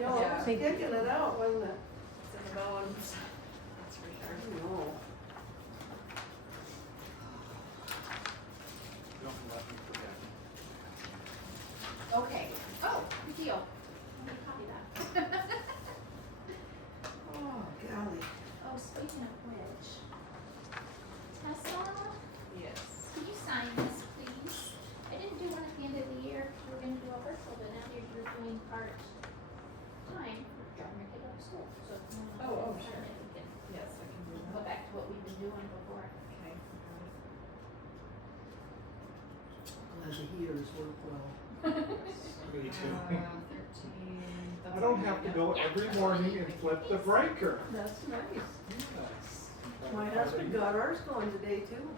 know, it was Thank you. kicking it out, wasn't it? It's in the bones, that's for sure. I know. Don't let me forget. Okay, oh, good deal. Let me copy that. Oh, golly. Oh, speaking of which, Tessa, Yes. can you sign this, please? I didn't do one at the end of the year, we were gonna do a virtual, but now you're doing part time for driving your kid up to school, so. if you wanna Oh, sign sure. it, we can Yes, I can do go that. back to what we've been doing before. Okay. Glad the heaters work well. Me too. 13. I don't have to go every morning and flip the breaker. That's nice. Yes. My husband got ours going today too.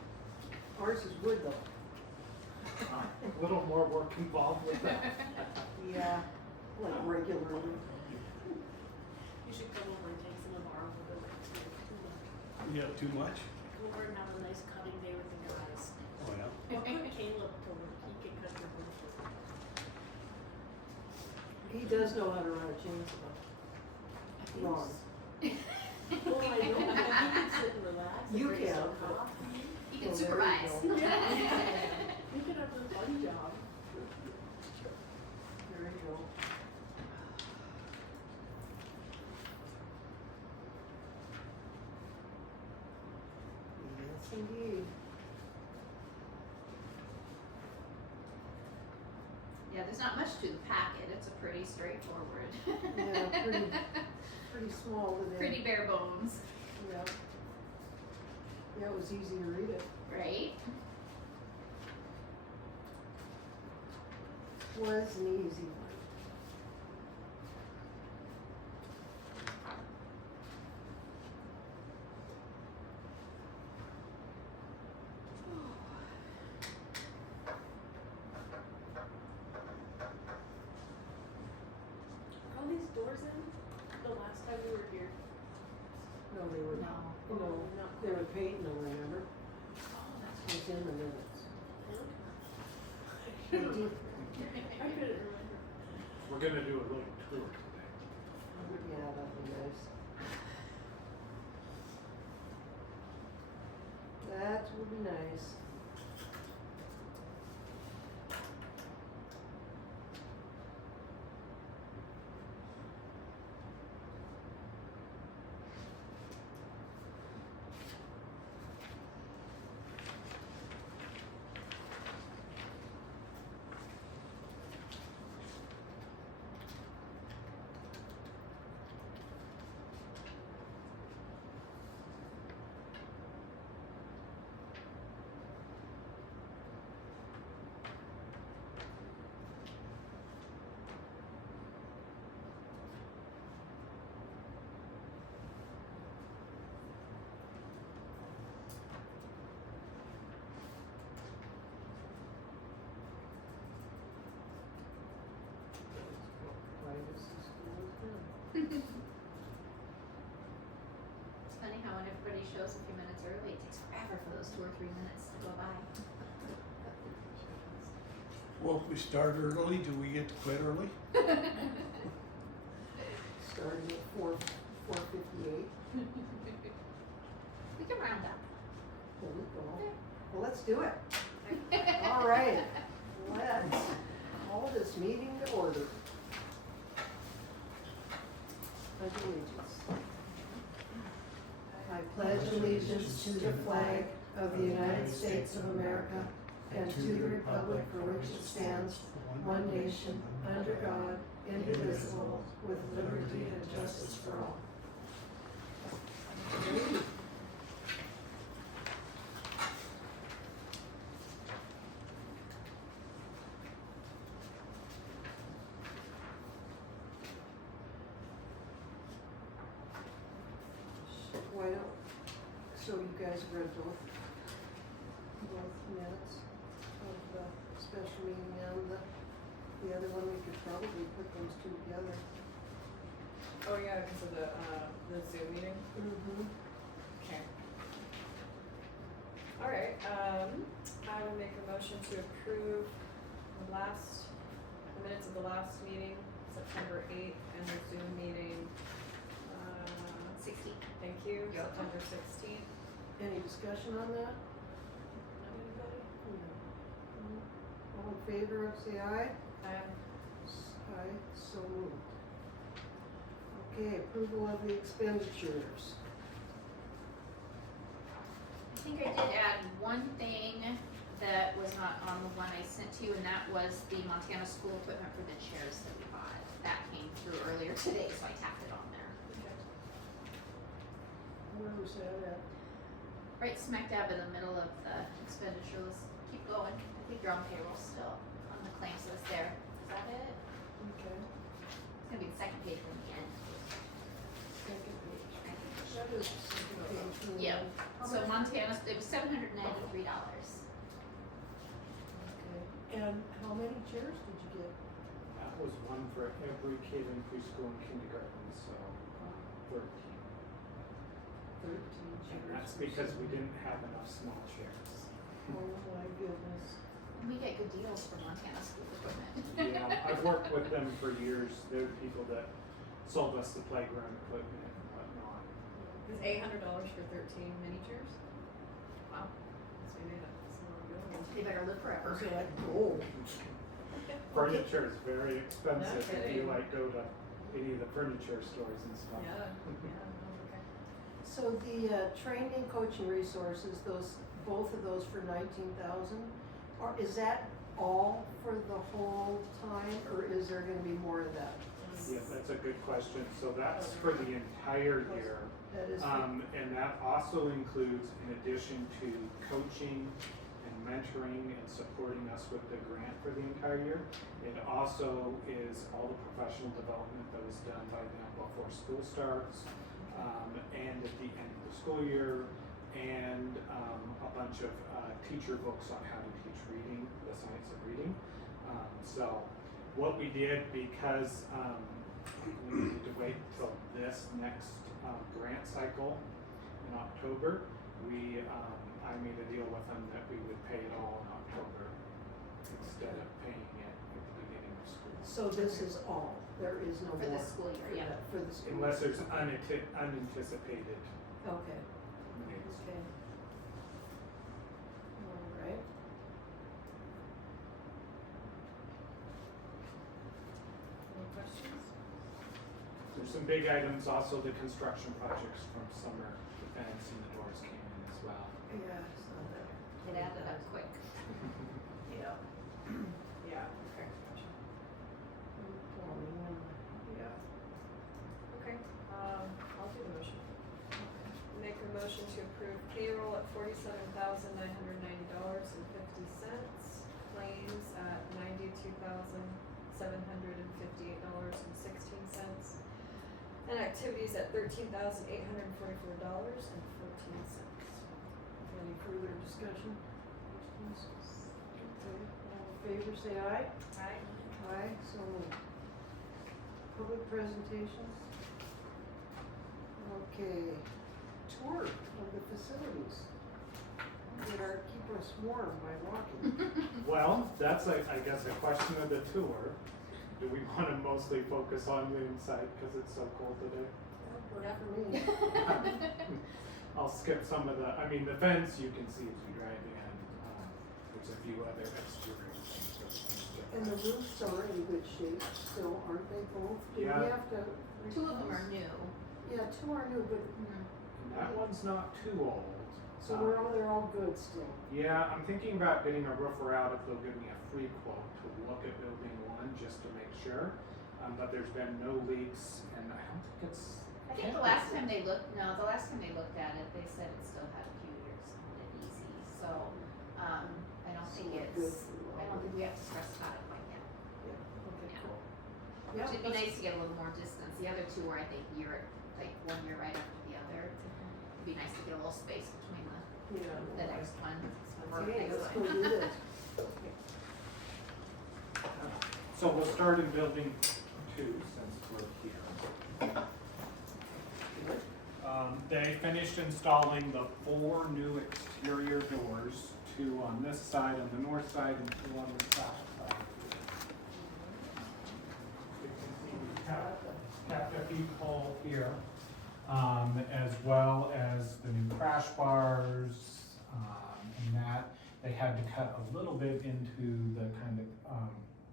Ours is wood though. A little more work involved with that. Yeah, like regularly. You should come over and take some of our wood too. You have too much? Come over and have a nice cutting day with the guys. Oh, yeah. Or put Caleb to work, he can cut your wood. He does know how to run a chainsaw. Wrong. Well, I know, he can sit and relax. and You drink can, some but- coffee. You can Well, there you supervise. go. You can have a fun job. There you go. Yes, indeed. Yeah, there's not much to the packet, it's a pretty straightforward. Yeah, pretty small today. Pretty bare bones, Yeah. Yeah, it was easy to read it. right? Was an easy one. Are all these doors in? The last time we were here? No, they were, No. you know, Not they were painting them, remember? Oh, that's It was in the minutes. I couldn't remember. We're gonna do a little tour today. Yeah, that'd be nice. That would be nice. Privacy school is done. It's funny how when everybody shows a few minutes early, it takes forever for those 2 or 3 minutes to go by. Well, if we start early, do we get to quit early? Starting at 4:58. We can round up. There we go. Well, let's do it. All right. Let's call this meeting to order. Pledge allegiance. I pledge allegiance to the flag of the United States of America and to the republic for which it stands, one nation, under God, indivisible, with liberty and justice for all. Why don't, so you guys read both minutes of the special meeting and the other one, we could probably put those two together. Oh, yeah, because of the Zoom meeting? Mm-hmm. Okay. Alright, I will make a motion to approve the minutes of the last meeting, September 8th, and the Zoom September 16th. Any discussion on that? Anybody? All in favor, say aye. Aye. Aye, so moved. Okay, approval of the expenditures. I think I did add one thing that was not on the one I sent to you, and that was the Montana school equipment for the chairs that we bought. That came through earlier today, so I tacked it on there. Where was that at? Right smack dab in the middle of the expenditure list. Keep going. I think you're on payroll still, on the claims list there. Is that it? Okay, It's gonna be the second page from the end. second page. I think. That is the second page. from the- Yeah. How So much- Montana, it was $793. Okay, and how many chairs did you get? That was one for every kid in preschool and kindergarten, so 13. 13 chairs. And that's because we didn't have enough small chairs. Oh my goodness. We get good deals for Montana school equipment. Yeah, I've worked with them for years. They're the people that sold us the playground equipment and whatnot. It's $800 for 13 mini chairs? Wow. So we made it. That's a lot of bills. They better live forever. Was it like gold? Furniture is very expensive if you kidding. like go to any of the furniture stores and stuff. Yeah, yeah, okay. So the training, coaching resources, those, both of those for 19,000, or is that all for the whole time, or is there gonna be more of that? Yeah, that's a good question. So that's for the entire year. That is, And that also includes, in addition to coaching and mentoring and supporting us with the grant for the entire year, it also is all the professional development that was done by them before school starts, and at the end of the school year, and a bunch of teacher books on how to teach reading, the science of reading. So what we did, because we needed to wait until this next grant cycle in October, I made a deal with them that we would pay it all in October instead of paying it at the beginning of school. so this is all, there is no For more. the school year, for yeah. that- For the school. Unless there's unanticipated Okay, needs. okay. All right. Any questions? There's some big items, also the construction projects from summer, the fence and the doors came in as well. Yeah, it's not that. It added up quick. Yeah. Yeah, okay, gotcha. Plumbing and, yeah. Okay, I'll do the motion. Make a motion to approve payroll at $47,990.50, claims at $92,758.16, and activities at $13,844.14. Any further discussion? Questions? Okay, all in favor, say aye. Aye. Aye, so moved. Public presentations? Okay, tour of the facilities. Keep us warm by walking. Well, that's I guess a question of the tour. Do we want to mostly focus on the inside because it's so cold today? Not for me. I'll skip some of the fence you can see as you drive in. There's a few other exterior things. And the roofs are in good shape still, aren't they both? Did we Yeah. have to? Two of them are new. Yeah, two are new, but, And that one's not too old. so they're all good still. Yeah, I'm thinking about getting a roofer out if they'll give me a free quote to look at building one just to make sure. But there's been no leaks, and I don't think it's. I think the last time they looked at it, they said it still had a few years on it easy. So, I don't So think we're it's, good for I don't think we have to stress about it quite yet. Yeah, okay, Yeah. cool. It'd be nice to get a little more distance. The other two were, I think, like 1 year right after the other. It'd be nice to get a little space between the Yeah. next one. Or Okay, next let's one. go do this. So we'll start in building 2 since we're here. They finished installing the 4 new exterior doors, 2 on this side, on the north side, and 2 on the south side. You can see we kept a peephole here. as well as the new crash bars, and that. They had to cut a little bit into the kind of,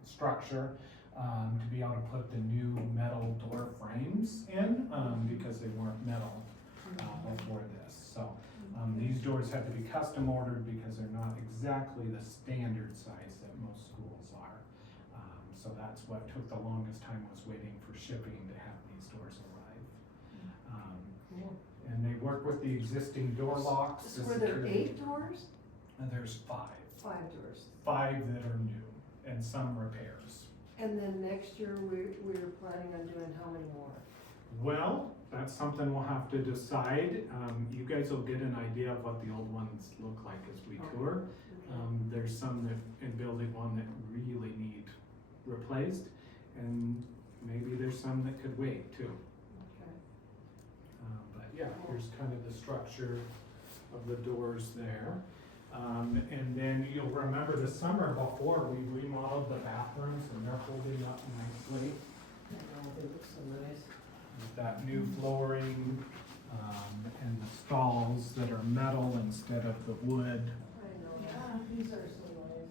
structure, to be able to put the new metal door frames in, because they weren't metal, before this. So, these doors had to be custom ordered because they're not exactly the standard size that most schools are. So that's what took the longest time, was waiting for shipping to have these doors arrive. And they work with the existing door locks. So the were there security- 8 doors? And there's 5. 5 doors. 5 that are new and some repairs. And then next year, we're planning on doing how many more? Well, that's something we'll have to decide. You guys will get an idea of what the old ones look like as we tour. There's some that in building 1 that really need replaced, and maybe there's some that could wait too. Okay. But yeah, here's kind of the structure of the doors there. And then you'll remember the summer before, we remodeled the bathrooms and they're holding up nicely. They look so nice. With that new flooring, and the stalls that are metal instead of the wood. I know. Yeah, these are so nice.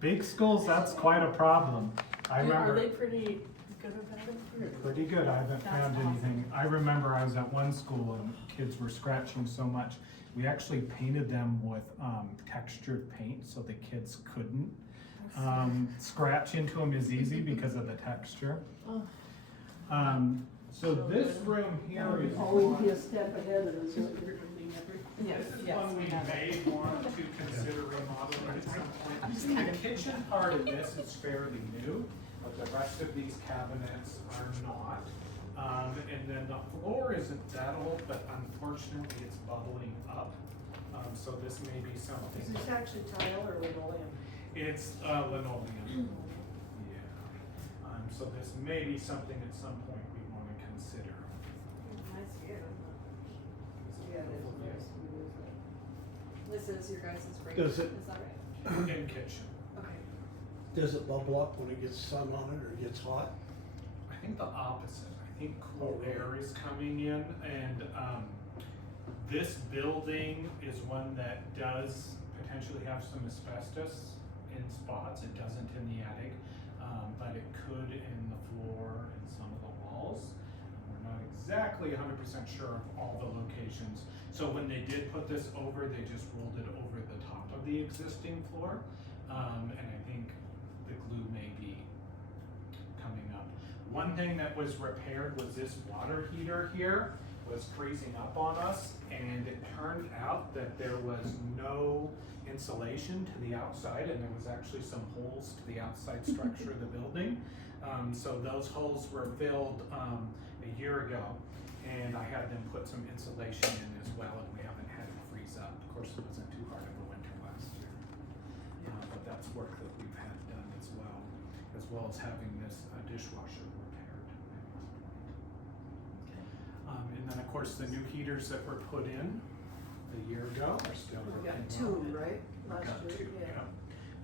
Big schools, that's quite a problem. I Are remember. they pretty good about it? Pretty good, I haven't That's found awesome. anything. I remember I was at one school and kids were scratching so much. We actually painted them with textured paint so the kids couldn't. Scratch into them is easy because of the texture. Oh. So this room here is Always one, be a step ahead of us. Yes, this is yes, one we we have it. may want to consider remodeling at some point. The kitchen part of this is fairly new, but the rest of these cabinets are not. And then the floor isn't that old, but unfortunately it's bubbling up. So this may be Is something. this actually tile or linoleum? It's linoleum. Yeah. So this may be something at some point we want to consider. Nice view. Yeah, it is nice. This is your guys' break. Does it- Is that right? In kitchen. Okay. Does it bubble up when it gets sun on it or gets hot? I think the opposite. I think cool air is coming in, and this building is one that does potentially have some asbestos in spots. It doesn't in the attic, but it could in the floor and some of the walls. We're not exactly 100% sure of all the locations. So when they did put this over, they just rolled it over the top of the existing floor, and I think the glue may be coming up. One thing that was repaired was this water heater here was freezing up on us, and it turned out that there was no insulation to the outside, and there was actually some holes to the outside structure of the building. So those holes were filled a year ago, and I had them put some insulation in as well, and we haven't had it freeze up. Of course, it wasn't too hard of a winter last year. But that's work that we've had done as well as having this dishwasher repaired. And then, of course, the new heaters that were put in a year ago are still We working. got 2, well. right? We Last got year, 2, yeah. yeah.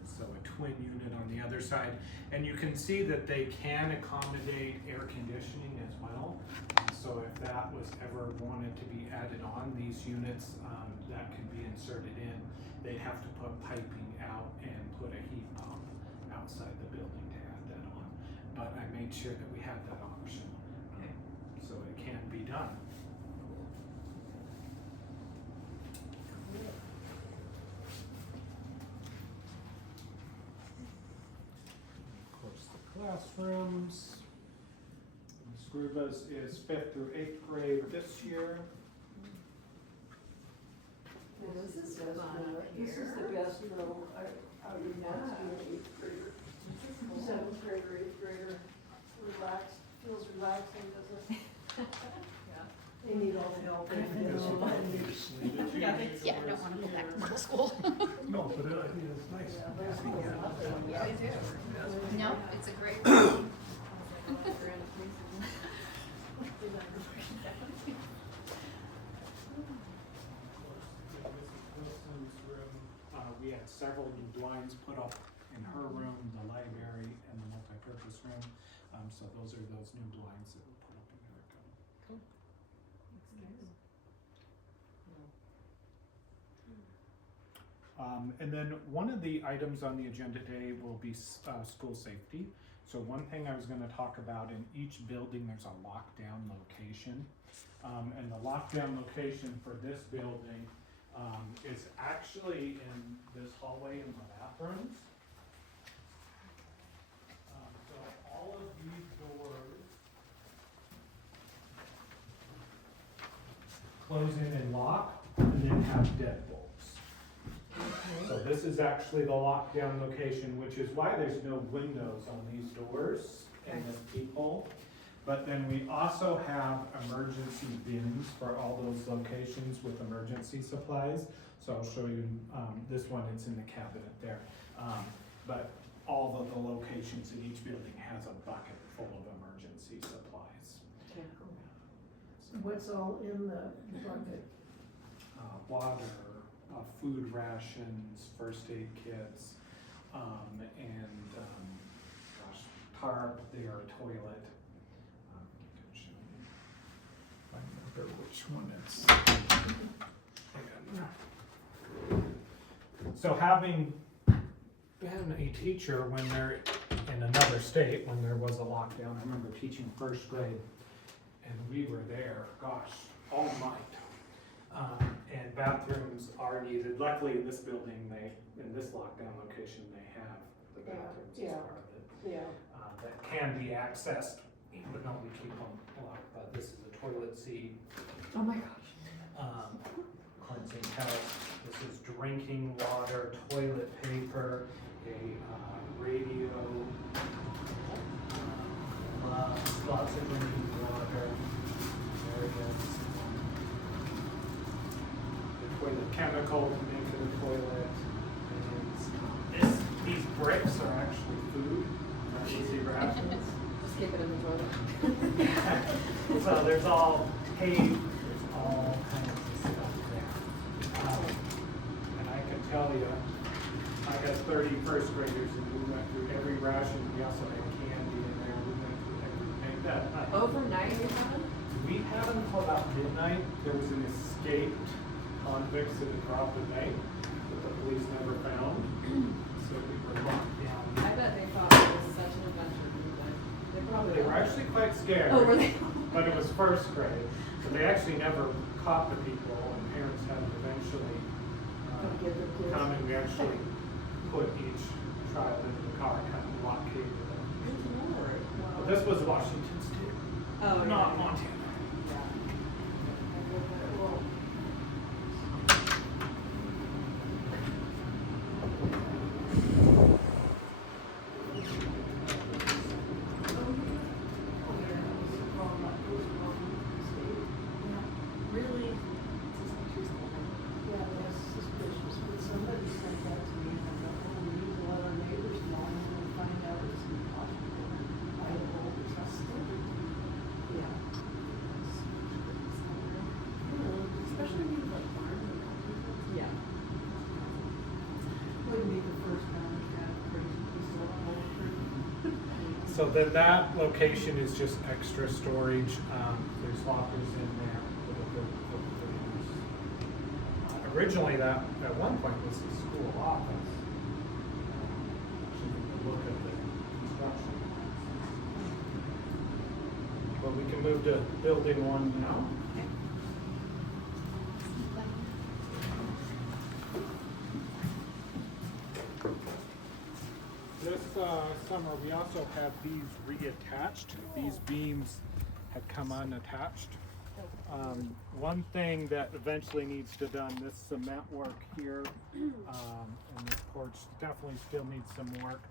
So a twin unit on the other side. And you can see that they can accommodate air conditioning as well. So if that was ever wanted to be added on, these units, that can be inserted in. They'd have to put piping out and put a heat pump outside the building to add that on. But I made sure that we had that option. Okay. So it can be done. Of course, the classrooms. Scribas is 5th through 8th grade this year. Yeah, this is the best room. This is the best room I would want to do an 8th grader. 7th grader, 8th grader, relaxed, feels relaxing, doesn't it? They need all the help they can get. Yeah, I don't wanna go back to middle school. No, but I mean, it's nice. Yeah, they do. No, it's a great. Wilson's room, we had several new blinds put up in her room, the library, and the multipurpose room. So those are those new blinds that we put up in there. And then one of the items on the agenda today will be school safety. So one thing I was gonna talk about, in each building, there's a lockdown location. And the lockdown location for this building is actually in this hallway in the bathrooms. So all of these doors close in and lock, and then have deadbolts. So this is actually the lockdown location, which is why there's no windows on these doors in this peephole. But then we also have emergency bins for all those locations with emergency supplies. So I'll show you this one, it's in the cabinet there. But all of the locations in each building has a bucket full of emergency supplies. What's all in the bucket? Water, food rations, first aid kits, and tarp, their toilet. I remember which one it's. So having been a teacher when they're in another state, when there was a lockdown, I remember teaching first grade, and we were there, gosh, all night. And bathrooms are needed. Luckily, in this building, in this lockdown location, they have the bathrooms as part of it. Yeah. That can be accessed, but not we keep them locked. But this is a toilet seat. Oh my gosh. Cleansing health. This is drinking water, toilet paper, a radio, lots of drinking water. There it is. Toilet chemical to make it a toilet. And these bricks are actually food, not easy rations. Just keep it in the toilet. So there's all tape, there's all kinds of stuff there. And I can tell you, I got 30 first graders and we went through every ration. We also had candy in there. We went through everything that night. Overnight you have them? We had them until about midnight. There was an escaped convicts that had dropped at night that the police never found. So we were locked down. I bet they thought it was such an adventure. They were actually quite scared. Oh, were they? But it was first grade. So they actually never caught the people, and parents had to eventually come and we actually put each child into the car, kind of blockaded them. But this was Washington State, Oh, not Montana. So then that location is just extra storage. There's lockers in there for the things. Originally, that at one point was the school office. Look at the construction. But we can move to building one now. This summer, we also have these reattached. These beams had come unattached. One thing that eventually needs to be done, this cement work here, and this porch definitely still needs some work.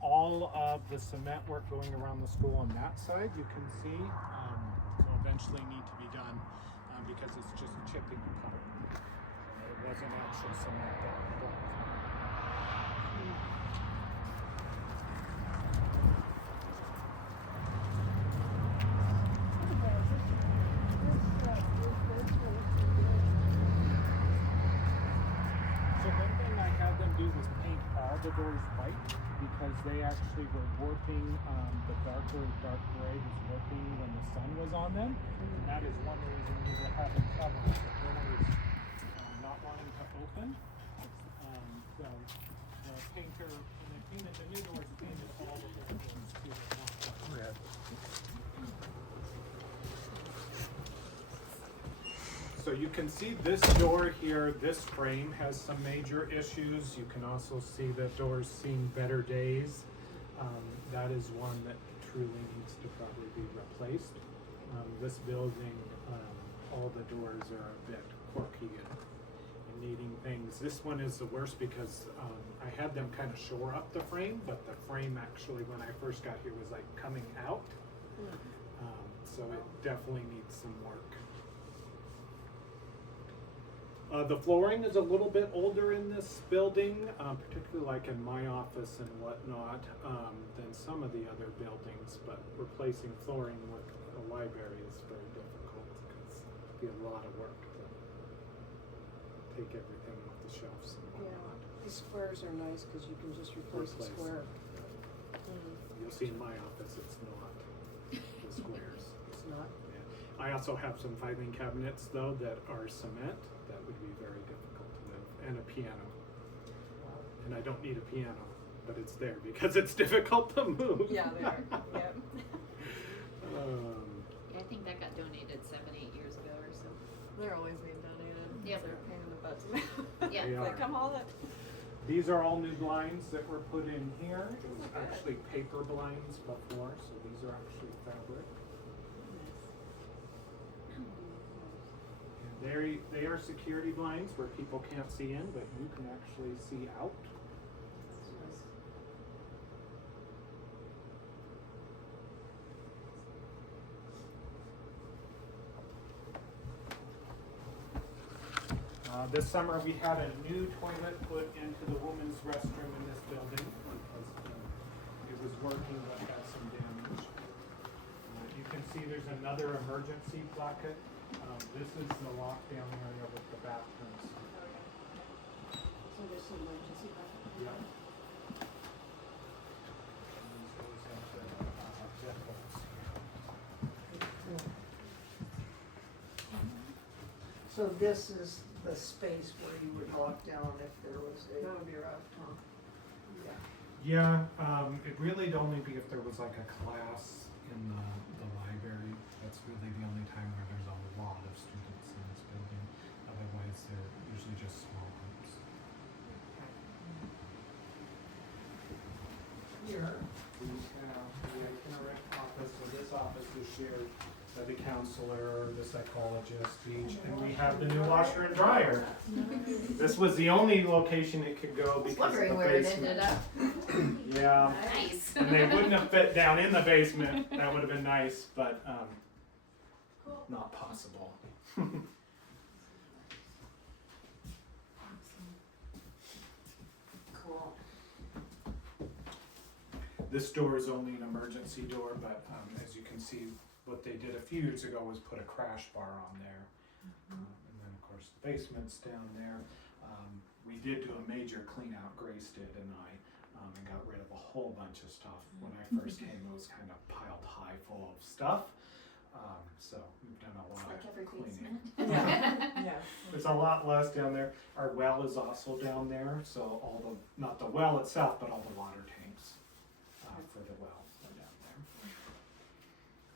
All of the cement work going around the school on that side, you can see, will eventually need to be done because it's just chipping apart. It wasn't actual cement that broke. So one thing I had them do was paint all the doors white because because they actually were warping, the dark gray was warping when the sun was on them. And that is one reason we were having trouble with the doors not wanting to open. The painter, when they painted the new doors, painted all of their doors too at one point. So you can see this door here, this frame has some major issues. You can also see the door's seen better days. That is one that truly needs to probably be replaced. This building, all the doors are a bit quirky and needing things. This one is the worst because I had them kind of shore up the frame, but the frame actually, when I first got here, was like coming out. So it definitely needs some work. The flooring is a little bit older in this building, particularly like in my office and whatnot, than some of the other buildings, but replacing flooring with a library is very difficult because it'd be a lot of work to take everything off the shelves and whatnot. The squares are nice because you can just replace the square. You'll see in my office it's not the squares. It's not. Yeah. I also have some filing cabinets though that are cement. That would be very difficult to move, and a piano. And I don't need a piano, but it's there because it's difficult to move. Yeah, they are, yep. Yeah, I think that got donated 7-8 years ago or so. They're always being donated. Yep. They're a pain in the butt to move. Yeah. They Like, are. come haul it. These are all new blinds that were put in here. It was actually paper blinds before, so these are actually fabric. And they are security blinds where people can't see in, but you can actually see out. This summer we had a new toilet put into the women's restroom in this building because it was working but had some damage. You can see there's another emergency bucket. This is the lockdown area with the bathrooms. So there's some emergency button. Yeah. And these goes into vehicles. So this is the space where you would lock down if there was a. That would be rough. Yeah. Yeah, it really'd only be if there was like a class in the library. That's really the only time where there's a lot of students in this building. Otherwise, they're usually just small groups. Here. We have the itinerant office, so this office is shared by the counselor, the psychologist, each, and we have the new washer and dryer. This was the only location it could go because of Wondering the where it basement. ended up. Yeah. Nice. And they wouldn't have fit down in the basement. That would have been nice, but not possible. Cool. This door is only an emergency door, but as you can see, what they did a few years ago was put a crash bar on there. And then of course the basement's down there. We did do a major clean out, Grace did, and I, and got rid of a whole bunch of stuff. When I first came, it was kind of piled high full of stuff. So we've done a lot Like of every cleaning. basement. Yeah. There's a lot less down there. Our well is also down there, so all the, not the well itself, but all the water tanks for the well are down there.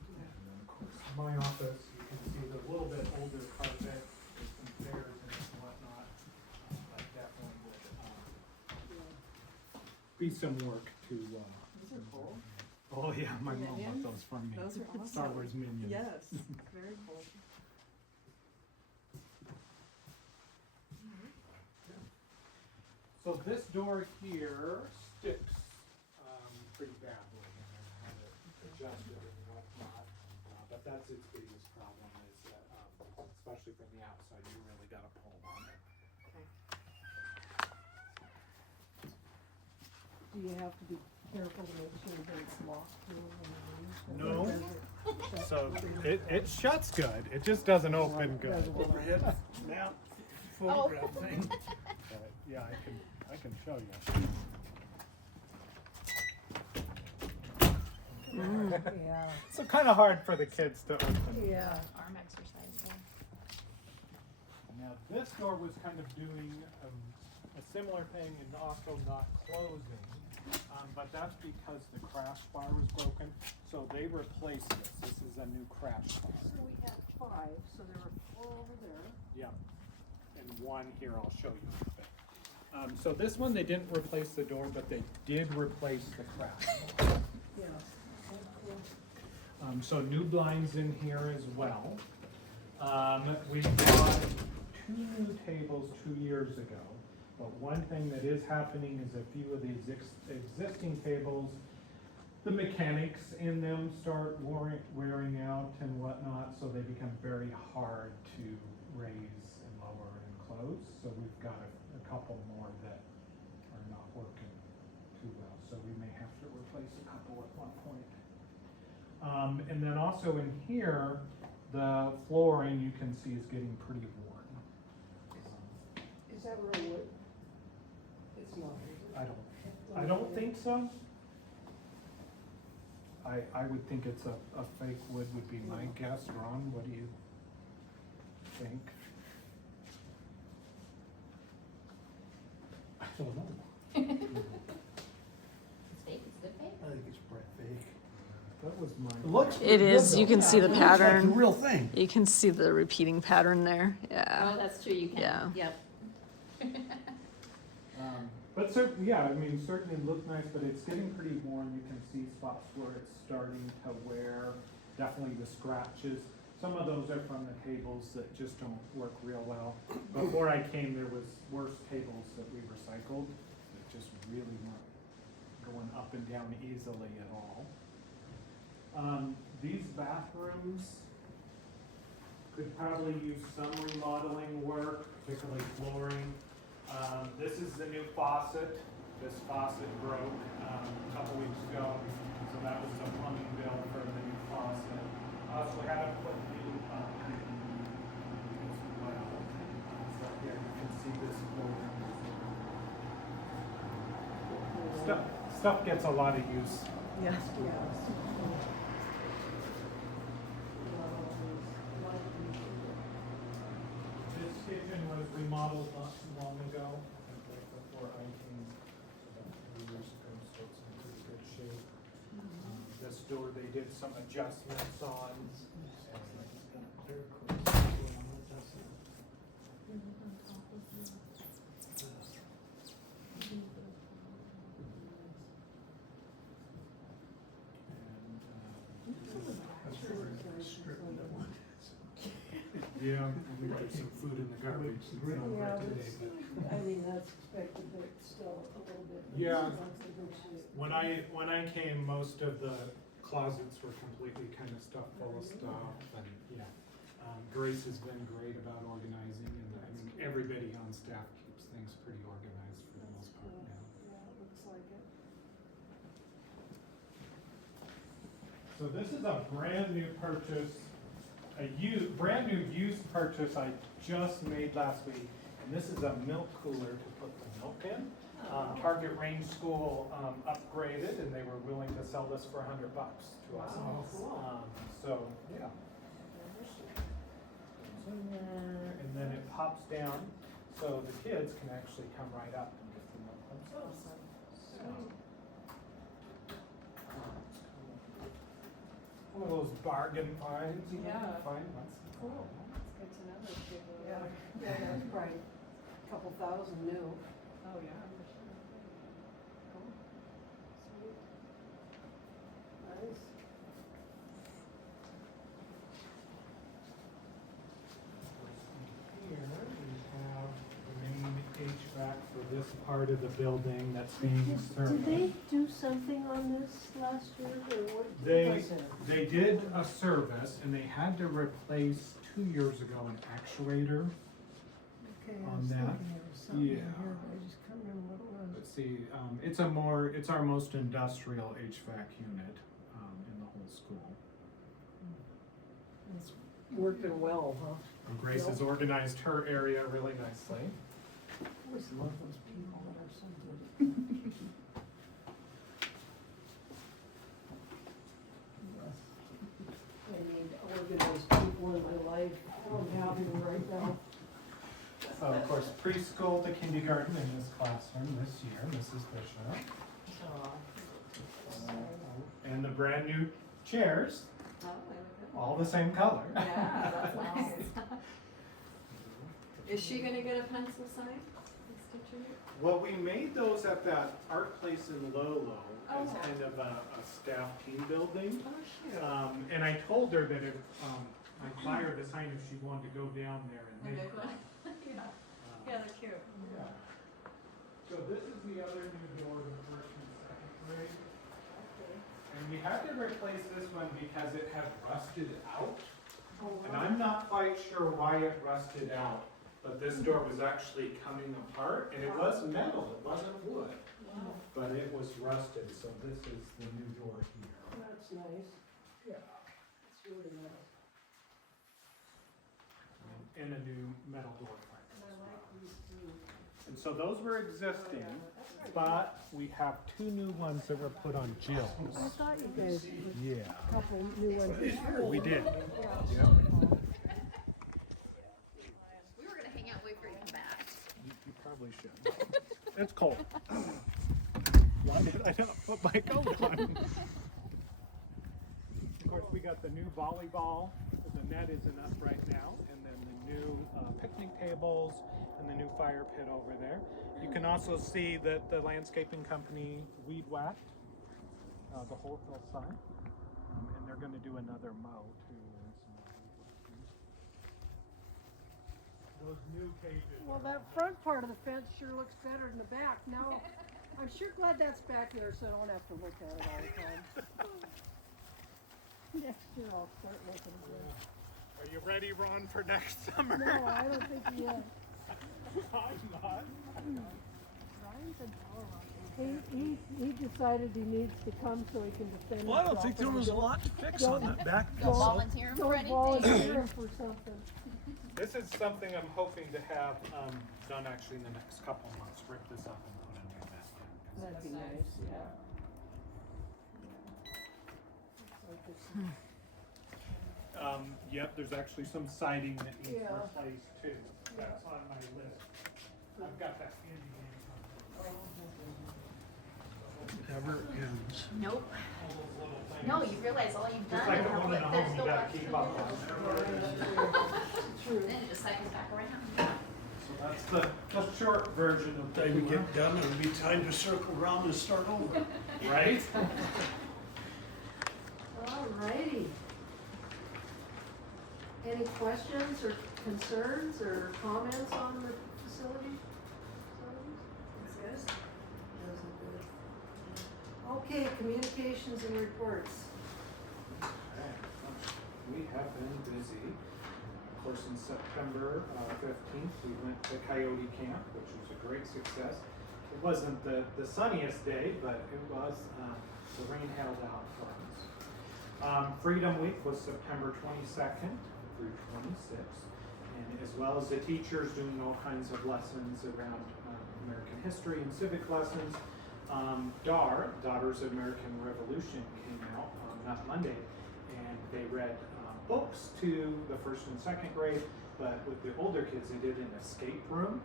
And then of course, my office, you can see the little bit older carpet, with some stairs and whatnot. But definitely would be some work to. These are cool. Oh yeah, my mom Minions? bought those for me. Those are awesome. Star Wars minions. Yes, very cool. So this door here sticks pretty badly, and I had it adjusted and whatnot. But that's its biggest problem is that, especially from the outside, you really got to pull on it. Do you have to be careful to make sure that it's locked too when you leave? No. Or does it- So it shuts good. It just doesn't open good. Overhead snap photograph thing. But, yeah, I can show you. Yeah, So kind of hard for the kids to open. yeah. Arm exercise there. Now this door was kind of doing a similar thing and also not closing, but that's because the crash bar was broken. So they replaced this. This is a new crash bar. So we had 5, so there were 4 over there. Yeah, and one here I'll show you in a bit. So this one they didn't replace the door, but they did replace the crash bar. Yeah. So new blinds in here as well. We bought 2 new tables 2 years ago, but one thing that is happening is a few of the existing tables, the mechanics in them start wearing out and whatnot, so they become very hard to raise and lower and close. So we've got a couple more that are not working too well, so we may have to replace a couple at one point. And then also in here, the flooring you can see is getting pretty worn. Is that real wood? It's not. I don't think so. I would think it's a fake wood would be my guess. Ron, what do you think? I don't know. It's fake, it's good fake. I think it's Brett fake. That was my. It looks It pretty good, is, though. you can see the It looks like pattern. the real thing. You can see the repeating pattern there. Oh, Yeah. that's true, you can. Yeah. Yep. But yeah, I mean, certainly look nice, but it's getting pretty worn. You can see spots where it's starting to wear, definitely the scratches. Some of those are from the tables that just don't work real well. Before I came, there was worse tables that we recycled that just really weren't going up and down easily at all. These bathrooms could probably use some remodeling work, particularly flooring. This is the new faucet. This faucet broke a couple weeks ago, so that was the plumbing bill for the new faucet. So we had to put new as well. So here you can see this flooring. Stuff gets a lot of use. Yeah. This kitchen was remodeled not too long ago, I think right before I came, about 3 years ago, so it's in pretty good shape. This door, they did some adjustments on. Yeah, we put some food in the garbage. It's not Yeah, right today, but- I mean, that's expected, but still a little bit. Yeah. That's the big shape. When I came, most of the closets were completely kind of stuffed full of stuff, and yeah. Grace has been great about organizing, and I think everybody on staff keeps things pretty organized for the most part now. Yeah, it looks like it. So this is a brand new purchase, brand new used purchase I just made last week, and this is a milk cooler to put the milk in. Target Range School upgraded, and they were willing to sell this for $100 to us. Wow, cool. So yeah. And then it pops down, so the kids can actually come right up and get the milk themselves. One of those bargain finds, you know, Yeah. find once in a while. It's good to know those people. Yeah, that's probably a couple thousand new. Oh, yeah, for sure. Cool. Sweet. Nice. Here we have the main HVAC for this part of the building that's being Did serviced. they do something on this last year, or what? They, was it? they did a service, and they had to replace 2 years ago an actuator. Okay, I on was that. thinking there was something in Yeah. here, but I just can't remember what it was. Let's see, it's our most industrial HVAC unit in the whole school. It's working well, huh? And Grace has organized her area really nicely. I always love those people that are so good. I don't have you right now. So of course, preschool to kindergarten in this classroom this year, Mrs. Bishop. And the brand new chairs, Oh, there we go. all the same color. Yeah, that's nice. Is she gonna get a pencil sign? This teacher? Well, we made those at that art place in Lolo as Okay. kind of a staff team building. Oh, shoot. And I told her that if, I'd buy her the sign if she wanted to go down there and And make they one. Yeah, yeah, they're cute. Yeah. So this is the other new door in the first and second grade. And we had to replace this one because it had rusted out. And I'm not quite sure why it rusted out, but this door was actually coming apart, and it was metal, it wasn't wood. But it was rusted, so this is the new door here. That's nice. Yeah. It's really nice. And a new metal door frame. I like these too. And so those were existing, but we have two new ones that were put on I Jill's. thought you guys did Yeah. a couple new ones. We did. Yeah. Yep. We were gonna hang out, wait for you to come back. You probably should. It's cold. Why did I not put my coat on? Of course, we got the new volleyball. The net isn't up right now, and then the new picnic tables and the new fire pit over there. You can also see that the landscaping company weed whacked the whole hillside, and they're going to do another mow too. And some other weed whacking. Those new cages. Well, that front part of the fence sure looks better than the back. Now, I'm sure glad that's back there so I don't have to look at it all the time. Next year I'll start looking again. Are you ready, Ron, for next summer? No, I don't think he is. I'm not. He decided he needs to come so he can defend Well, I don't himself think there and was a don't- lot to fix on that back. Don't Don't- volunteer him for Don't anything. volunteer him for something. This is something I'm hoping to have done actually in the next couple of months. Rip this up and put a new mat in. That'd be nice, yeah. Looks like it's- Yep, there's actually some siding that needs Yeah. replaced too. That's on my list. I've got that handy Never ends. Nope. all those little things. No, you realize all you've Just done like and the how one in the there's home, you still gotta left to keep do. up on. True. Then it just cycles back around. So that's the short version of the Time we tour. get done, it'll be time to circle around and start over. Right? Alrighty. Any questions or concerns or comments on the facility? That's good. Those are good. Okay, communications and reports. We have been busy. Of course, in September 15th, we went to Coyote Camp, which was a great success. It wasn't the sunniest day, but it was, the rain held out for us. Freedom Week was September 22nd through 26th, and as well as the teachers doing all kinds of lessons around American history and civic lessons. DAR, Daughters of American Revolution, came out on that Monday, and they read books to the first and second grade, but with the older kids, they did an escape room.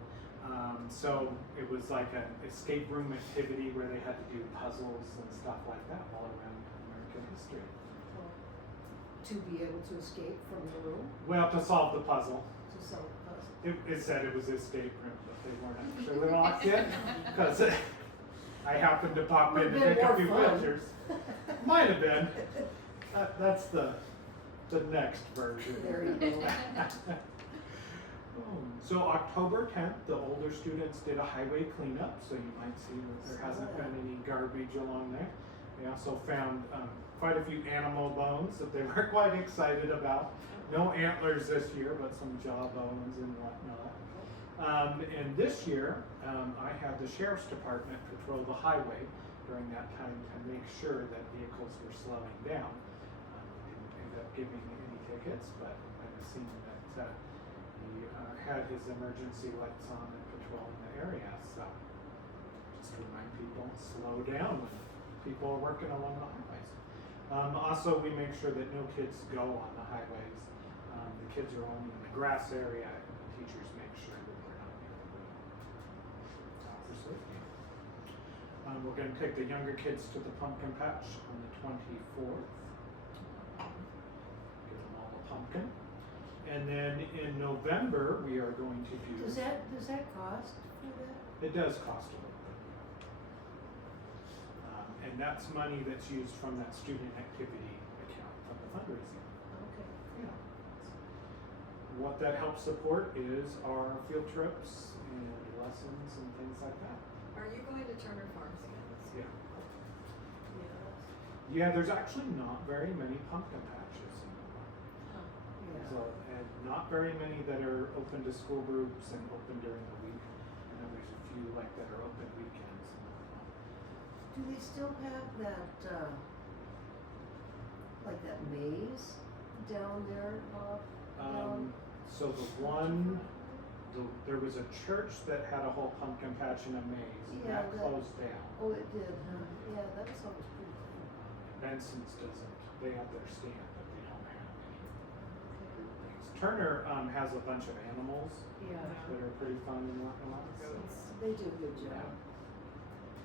So it was like an escape room activity where they had to do puzzles and stuff like that all around American history. To be able to escape from the room, Well, to solve the puzzle. to solve the puzzle. It said it was escape room, but they weren't actually locked in, because I happened to pop in Would've and been take a more few fun. pictures. Might have been. That's the next version. There you go. So October 10th, the older students did a highway cleanup, so you might see that there hasn't been any garbage along there. They also found quite a few animal bones that they were quite excited about. No antlers this year, but some jaw bones and whatnot. And this year, I had the Sheriff's Department patrol the highway during that time to make sure that vehicles were slowing down. Didn't end up giving any tickets, but I've seen that he had his emergency lights on and patrolling the area. So just to remind people, slow down when people are working along the highways. Also, we make sure that no kids go on the highways. The kids are only in the grass area, and the teachers make sure that they're not near the room. For safety. We're gonna take the younger kids to the pumpkin patch on the 24th. Give them all a pumpkin. And then in November, we are going to do. Does that cost for that? It does cost a little bit. And that's money that's used from that student activity account from the fundraising. Okay. Yeah. What that helps support is our field trips and lessons and things like that. Are you going to Turner Farms again this year? Yeah, there's actually not very many pumpkin patches anymore. Yeah. So, and not very many that are open to school groups and open during the week. And then there's a few like that are open weekends and whatnot. Do they still have that, like that maze down there, Bob? So the one, there was a church that had a whole pumpkin patch in a maze, and Yeah, that that- closed down. Oh, it did, huh? Yeah, that was always pretty cool. Benson's doesn't, they have their stand, but they don't have any Okay. things. Turner, has a bunch of animals Yeah, that are pretty fun and whatnot, so. they do a good job.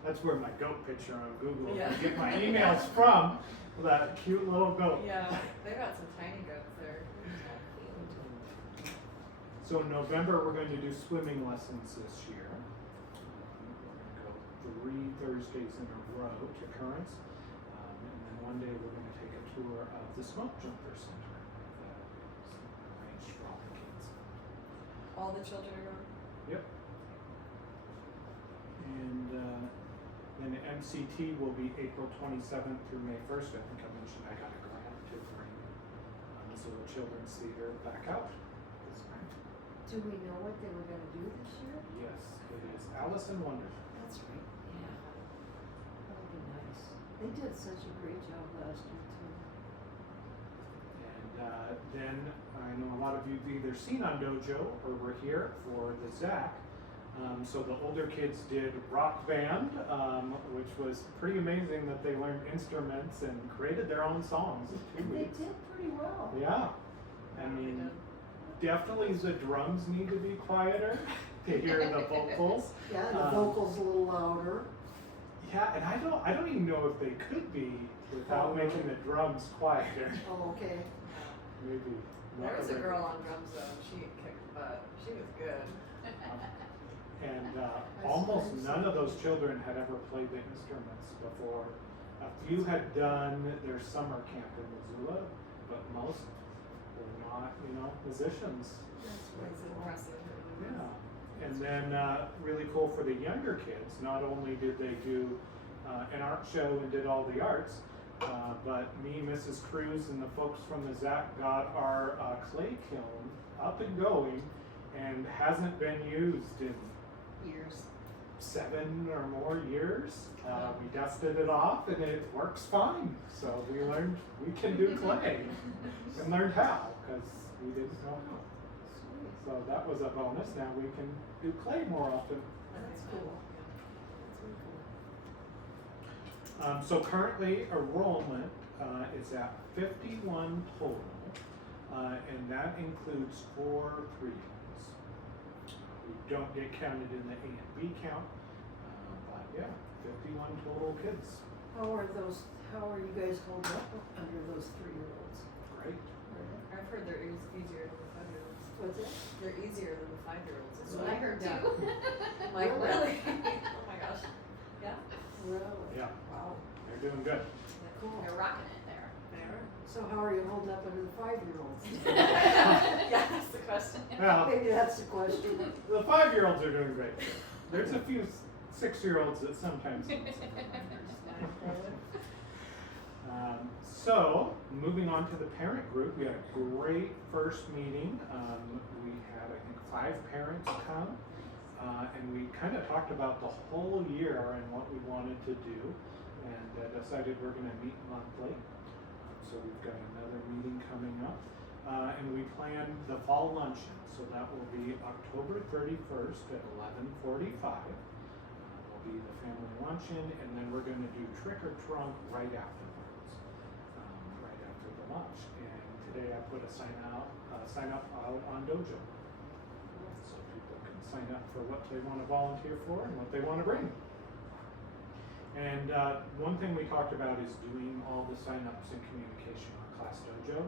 That's where my goat picture on Google, Yeah. I get my emails from, that cute little goat. Yeah, they got some tiny goats there. So in November, we're going to do swimming lessons this year. We're going to go 3 Thursdays in a row to Currents. And then one day we're going to take a tour of the Smoke Jumper Center that is arranged for all the kids. All the children are going? Yep. And then the MCT will be April 27th through May 1st. I think I mentioned I got a grant to bring Missoula Children's Theater back out this spring. Do we know what they were gonna do this year? Yes, it is Alice in Wonderland. That's right. Yeah. That would be nice. They did such a great job last year too. And then I know a lot of you have either seen on Dojo or were here for the ZAC. So the older kids did rock band, which was pretty amazing that they learned instruments and created their own songs in 2 And they weeks. did pretty well. Yeah, I mean, definitely the drums need to be quieter to hear the vocals. Yeah, and the Um, vocals a little louder. Yeah, and I don't even know if they could be without making the drums quieter. Oh, okay. Maybe. There was a girl on drums though, she kicked butt, she was good. And almost none of those children had ever played the instruments before. A few had done their summer camp in Missoula, but most were not, musicians. It's impressive. Yeah. And then really cool for the younger kids, not only did they do an art show and did all the arts, but me, Mrs. Cruz, and the folks from the ZAC got our clay kiln up and going and hasn't been used in Years. 7 or more years. We dusted it off and it works fine. So we learned we can do clay and learned how because we didn't know how. So that was a bonus. Now we can do clay more often. That's cool. That's really cool. So currently enrollment is at 51 total, and that includes 4 3-year-olds. We don't get counted in the A and B count, but yeah, 51 total kids. How are you guys holding up under those 3-year-olds? Great. I've heard they're easier than the 5-year-olds. What's it? They're easier than the 5-year-olds. That's what I heard Yeah. too. I'm like, really? Oh my gosh. Yeah? Really? Yeah, Wow. they're doing good. Cool. They're rocking it there. So how are you holding up under the 5-year-olds? Yeah, that's the question. Well, Maybe that's the question. the 5-year-olds are doing great. There's a few 6-year-olds that sometimes need some reminders. So, moving on to the parent group, we had a great first meeting. We had, I think, 5 parents come, and we kind of talked about the whole year and what we wanted to do, and decided we're going to meet monthly. So we've got another meeting coming up, and we planned the fall luncheon. So that will be October 31st at 11:45. Will be the family luncheon, and then we're going to do trick or trunk right afterwards, right after the lunch. And today I put a sign up out on Dojo. So people can sign up for what they want to volunteer for and what they want to bring. And one thing we talked about is doing all the sign-ups and communication on Class Dojo.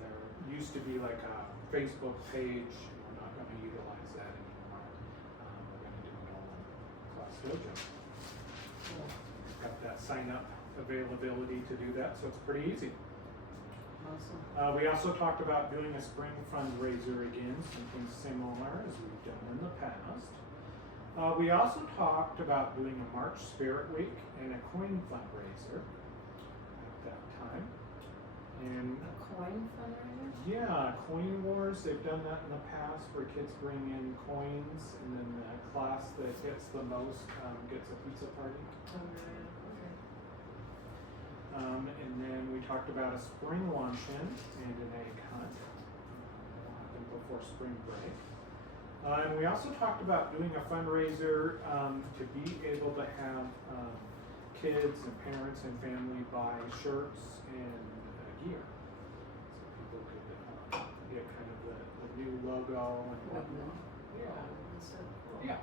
There used to be like a Facebook page. We're not going to utilize that anymore. We're going to do it all on Class Dojo. We've got that sign-up availability to do that, so it's pretty easy. Awesome. We also talked about doing a spring fundraiser again, something similar as we've done in the past. We also talked about doing a March Spirit Week and a coin fundraiser at that time. And A coin fundraiser? yeah, coin wars, they've done that in the past where kids bring in coins and then the class that gets the most gets a pizza party. Oh, yeah, okay. And then we talked about a spring luncheon and an egg hunt. That'll happen before spring break. And we also talked about doing a fundraiser to be able to have kids and parents and family buy shirts and gear. So people could get kind of the new logo and Woodman. whatnot. Yeah. That's so cool. Yeah.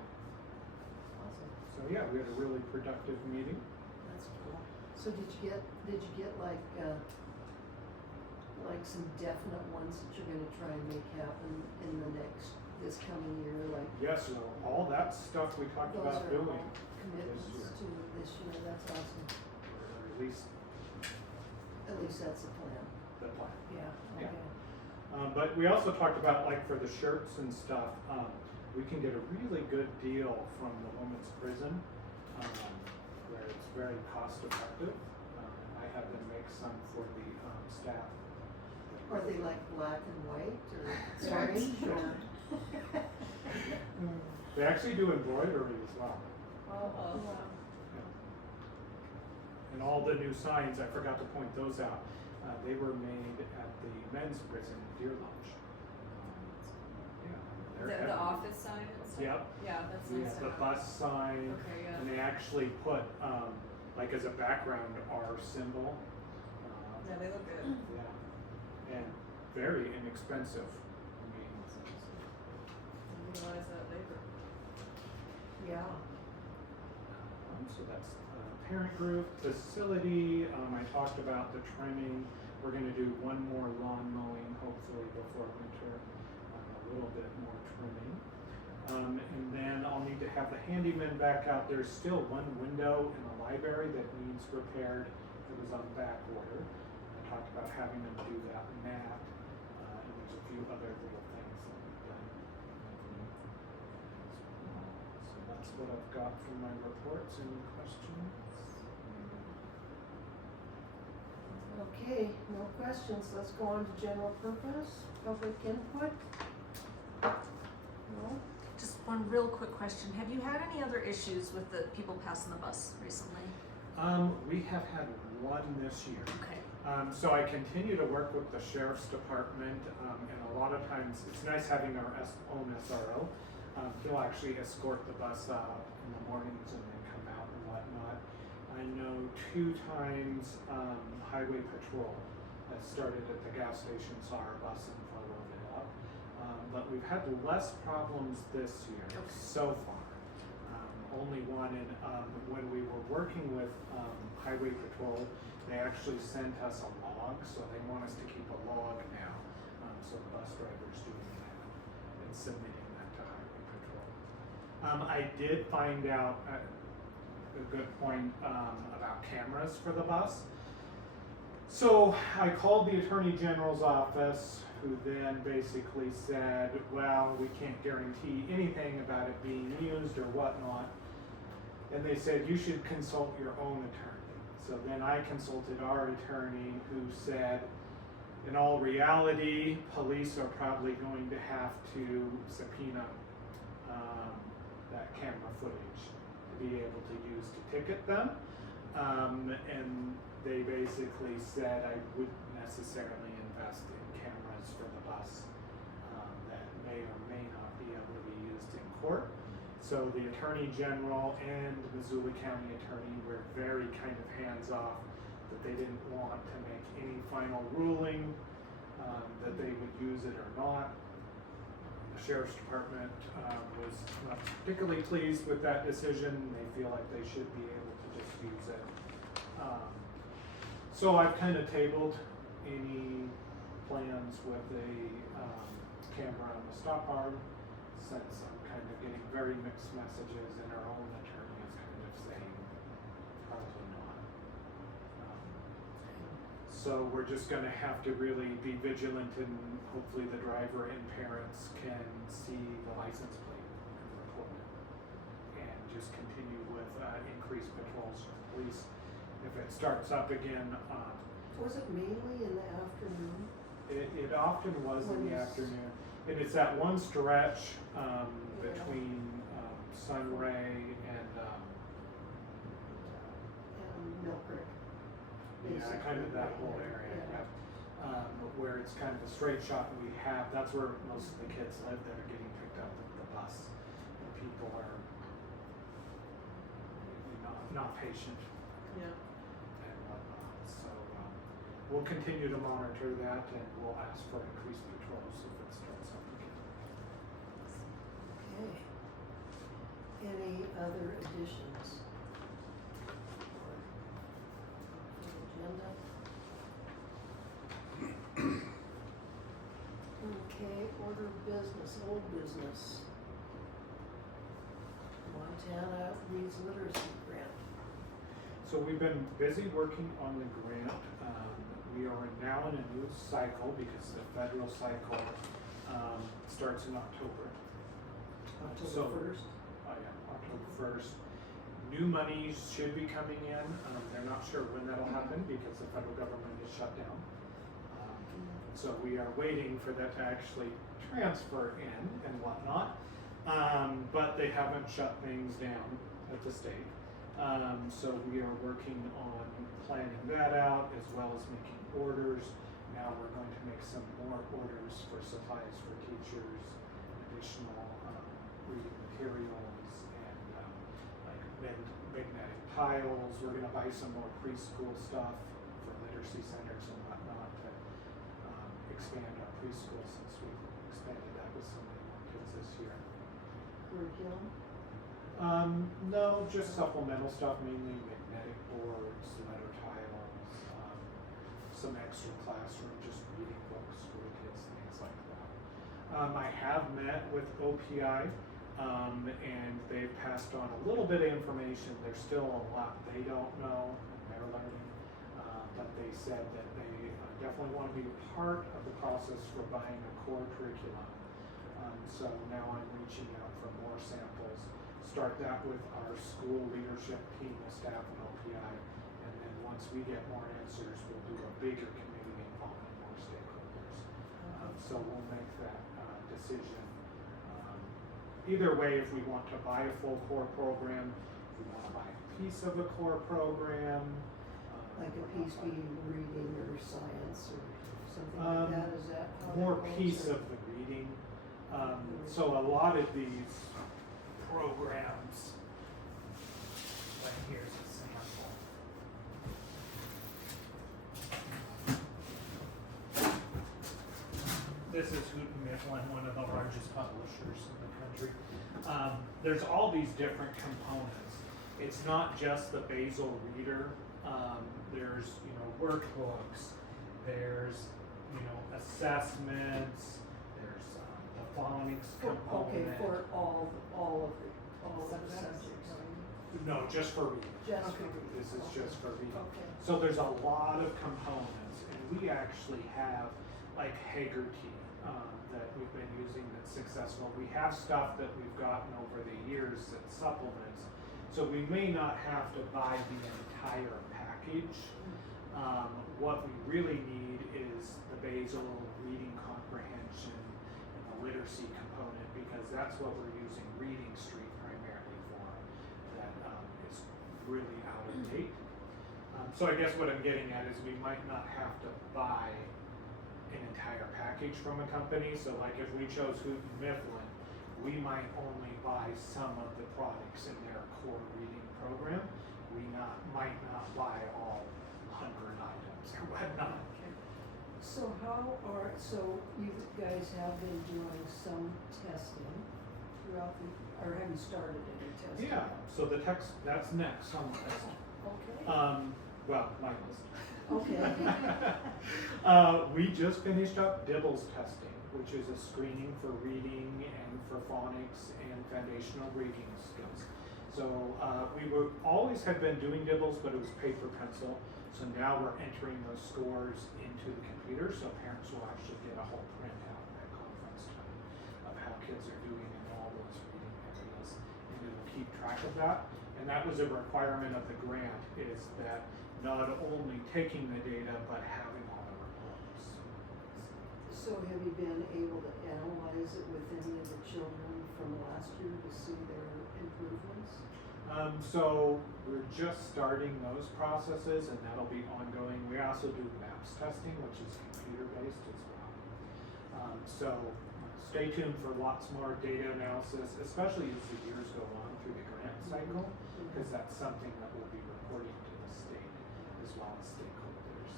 Awesome. So yeah, we had a really productive meeting. That's cool. So did you get like some definite ones that you're gonna try and make happen in this coming year, like? Yes, so all that stuff we talked Those about are doing, all commitments year. to this year, that's awesome. or at least At least that's the plan. the plan. Yeah, Yeah. okay. But we also talked about, like, for the shirts and stuff, we can get a really good deal from the women's prison, where it's very cost effective. I had them make some for the staff. Are they like black and white or Sorry. orange or? They actually do embroidery as well. Oh, And all the new signs, I forgot to point those out, they were made at the men's prison in Deer Lodge. Yeah, they're the heavy. office sign and stuff? Yep. Yeah, that's We nice. have to the have. bus sign, Okay, yeah. and they actually put, like as a background, our symbol. Yeah, they look good. Yeah, and very inexpensive. I mean, Utilize that labor. Yeah. so that's parent group, facility. I talked about the trimming. We're going to do one more lawn mowing, hopefully before winter. A little bit more trimming. And then I'll need to have the handyman back out. There's still one window in the library that needs repaired. It was on back order. I talked about having them do that and that. And there's a few other little things that we've done. So that's what I've got from my reports. Any questions? Okay, no questions. Let's go on to general purpose, public input. No? Just one real quick question. Have you had any other issues with the people passing the bus recently? We have had one this year. Okay. So I continue to work with the sheriff's department, and a lot of times it's nice having our own SRO. He'll actually escort the bus in the mornings and then come out and whatnot. I know 2 times Highway Patrol has started at the gas station, saw our bus and followed it up. But we've had less problems this year so far. Only one, and when we were working with Highway Patrol, they actually sent us a log, so they want us to keep a log now. So the bus driver's doing that and submitting that to Highway Patrol. I did find out a good point about cameras for the bus. So I called the Attorney General's office, who then basically said, well, we can't guarantee anything about it being used or whatnot. And they said, you should consult your own attorney. So then I consulted our attorney, who said, in all reality, police are probably going to have to subpoena that camera footage to be able to use to ticket them. And they basically said I wouldn't necessarily invest in cameras for the bus that may or may not be able to be used in court. So the Attorney General and Missoula County Attorney were very kind of hands off, that they didn't want to make any final ruling that they would use it or not. The sheriff's department was not particularly pleased with that decision. They feel like they should be able to just use it. So I've kind of tabled any plans with a camera on the stop arm, since I'm kind of getting very mixed messages, and our own attorney is kind of saying probably not. So we're just gonna have to really be vigilant, and hopefully the driver and parents can see the license plate and report it. And just continue with increased patrols with police. If it starts up again, Was it mainly in the afternoon? it often was in the When afternoon. And it's that one stretch between Sunray and Mill Creek. yeah, kind of that whole area, Yeah. where it's kind of a straight shot we have. That's where most of the kids live that are getting picked up with the bus. And people are not patient Yeah. and whatnot. So we'll continue to monitor that, and we'll ask for increased patrols if it starts up again. Okay. Any other additions? For the agenda? Okay, order of business, old business. Montana Reads Literacy Grant. So we've been busy working on the grant. We are now in a new cycle because the federal cycle starts in October. So- October 1st. October 1st. New monies should be coming in. They're not sure when that'll happen because the federal government is shut down. So we are waiting for that to actually transfer in and whatnot. But they haven't shut things down at the state. So we are working on planning that out as well as making orders. Now we're going to make some more orders for supplies for teachers, additional reading materials, and like magnetic tiles. We're gonna buy some more preschool stuff for literacy centers and whatnot to expand our preschool, since we've expanded that with so many more kids this year. Curriculum. No, just supplemental stuff, mainly magnetic boards, letter tiles, some extra classroom, just reading books for the kids, things like that. I have met with OPI, and they've passed on a little bit of information. There's still a lot they don't know, and they're learning, but they said that they definitely want to be a part of the process for buying a core curriculum. So now I'm reaching out for more samples. Start that with our school leadership team of staff and OPI, and then once we get more answers, we'll do a bigger committee involving more stakeholders. So we'll make that decision. Either way, if we want to buy a full core program, if we want to buy a piece of a core program. Like a piece being reading or science or something like that, is that how that More works, piece or- of the reading. So a lot of these programs, like here's a sample. This is Woodman, one of the largest publishers in the country. There's all these different components. It's not just the basal reader. There's, workbooks. There's, assessments. There's the phonics Okay, component. for all of the subjects. No, just for reading. Just for reading. This is just for reading. Okay. So there's a lot of components, and we actually have like Haggerty that we've been using that's successful. We have stuff that we've gotten over the years that supplements. So we may not have to buy the entire package. What we really need is the basal reading comprehension and the literacy component, because that's what we're using Reading Street primarily for. That is really out of date. So I guess what I'm getting at is we might not have to buy an entire package from a company. So like if we chose Houghton Mifflin, we might only buy some of the products in their core reading program. We might not buy all 100 items or whatnot. So you guys have been doing some testing throughout or have you started any testing? Yeah, so that's next on the list. Okay. Well, my list. Okay. We just finished up Dibbles testing, which is a screening for reading and for phonics and foundational reading skills. So we always had been doing Dibbles, but it was paper pencil. So now we're entering those scores into the computer, so parents will actually get a whole printout at conference time of how kids are doing in all those reading areas, and it'll keep track of that. And that was a requirement of the grant, is that not only taking the data, but having all the reports. So have you been able to analyze it with any of the children from last year to see their improvements? So we're just starting those processes, and that'll be ongoing. We also do MAPS testing, which is computer-based as well. So stay tuned for lots more data analysis, especially as the years go on through the grant cycle, because that's something that we'll be reporting to the state as well as stakeholders.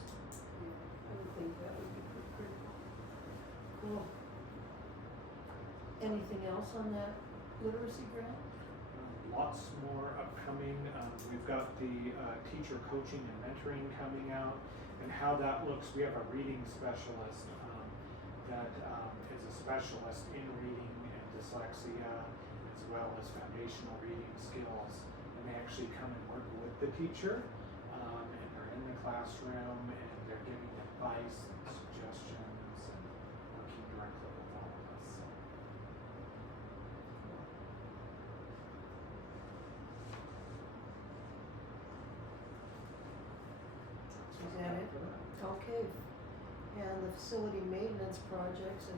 Yeah, I would think that would be pretty critical. Cool. Anything else on that literacy grant? Lots more upcoming. We've got the teacher coaching and mentoring coming out, and how that looks. We have a reading specialist that is a specialist in reading and dyslexia, as well as foundational reading skills. And they actually come and work with the teacher, and they're in the classroom, and they're giving advice and suggestions and working directly with all of us. So. Is that it? Okay. And the facility maintenance projects, I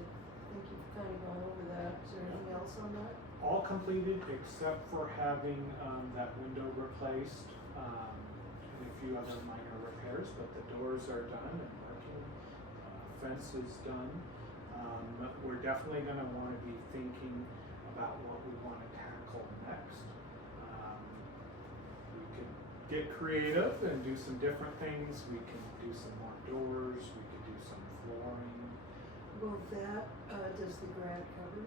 think you've kind of gone over that. Is there anything else on that? All completed except for having that window replaced and a few other minor repairs, but the doors are done and working. Fence is done. We're definitely going to want to be thinking about what we want to tackle next. We could get creative and do some different things. We can do some more doors. We could do some flooring. Well, that, does the grant cover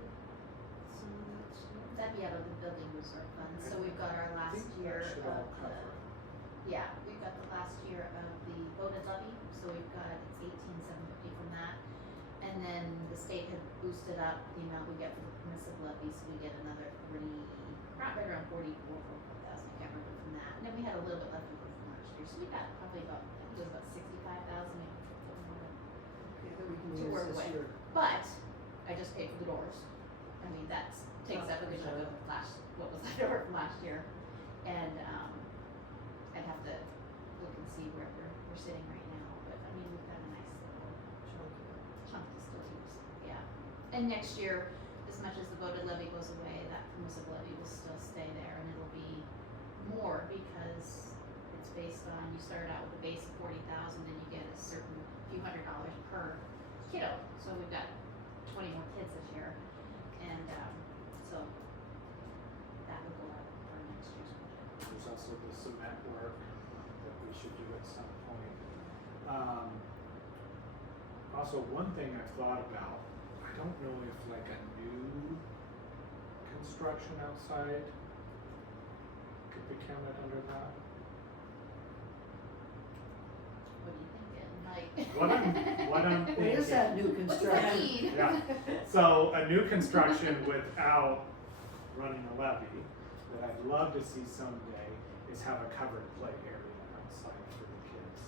some of that stuff? That'd be out of the building reserve fund, so we've got our I last think year that should of all cover it. yeah, we've got the last year of the voted levy, so we've got, it's $18,750 from that. And then the state had boosted up the amount we get for the permissive levy, so we get another right around 44,000, I can't remember from that. And then we had a little bit left over from last year, so we got probably about, I think it was about 65,000, maybe a little more. Okay, that we can To use work this with. year. But I just paid for the doors. I mean, takes up a good chunk of what was left over from last year. And I'd have to look and see where we're sitting right now. But I mean, we've got a nice little chunk to still use. Yeah. And next year, as much as the voted levy goes away, that permissive levy will still stay there, and it'll be more because it's based on, you start out with a base of 40,000, and you get a certain few $100s per kiddo. So we've got 20 more kids this year, and so that would go out for next year's budget. There's also the cement work that we should do at some point. Also, one thing I've thought about, I don't know if like a new construction outside could be counted under that. What are you thinking? Like, What I'm What thinking. is that new what does that construction? mean? Yeah, so a new construction without running a levy that I'd love to see someday is have a covered play area outside for the kids.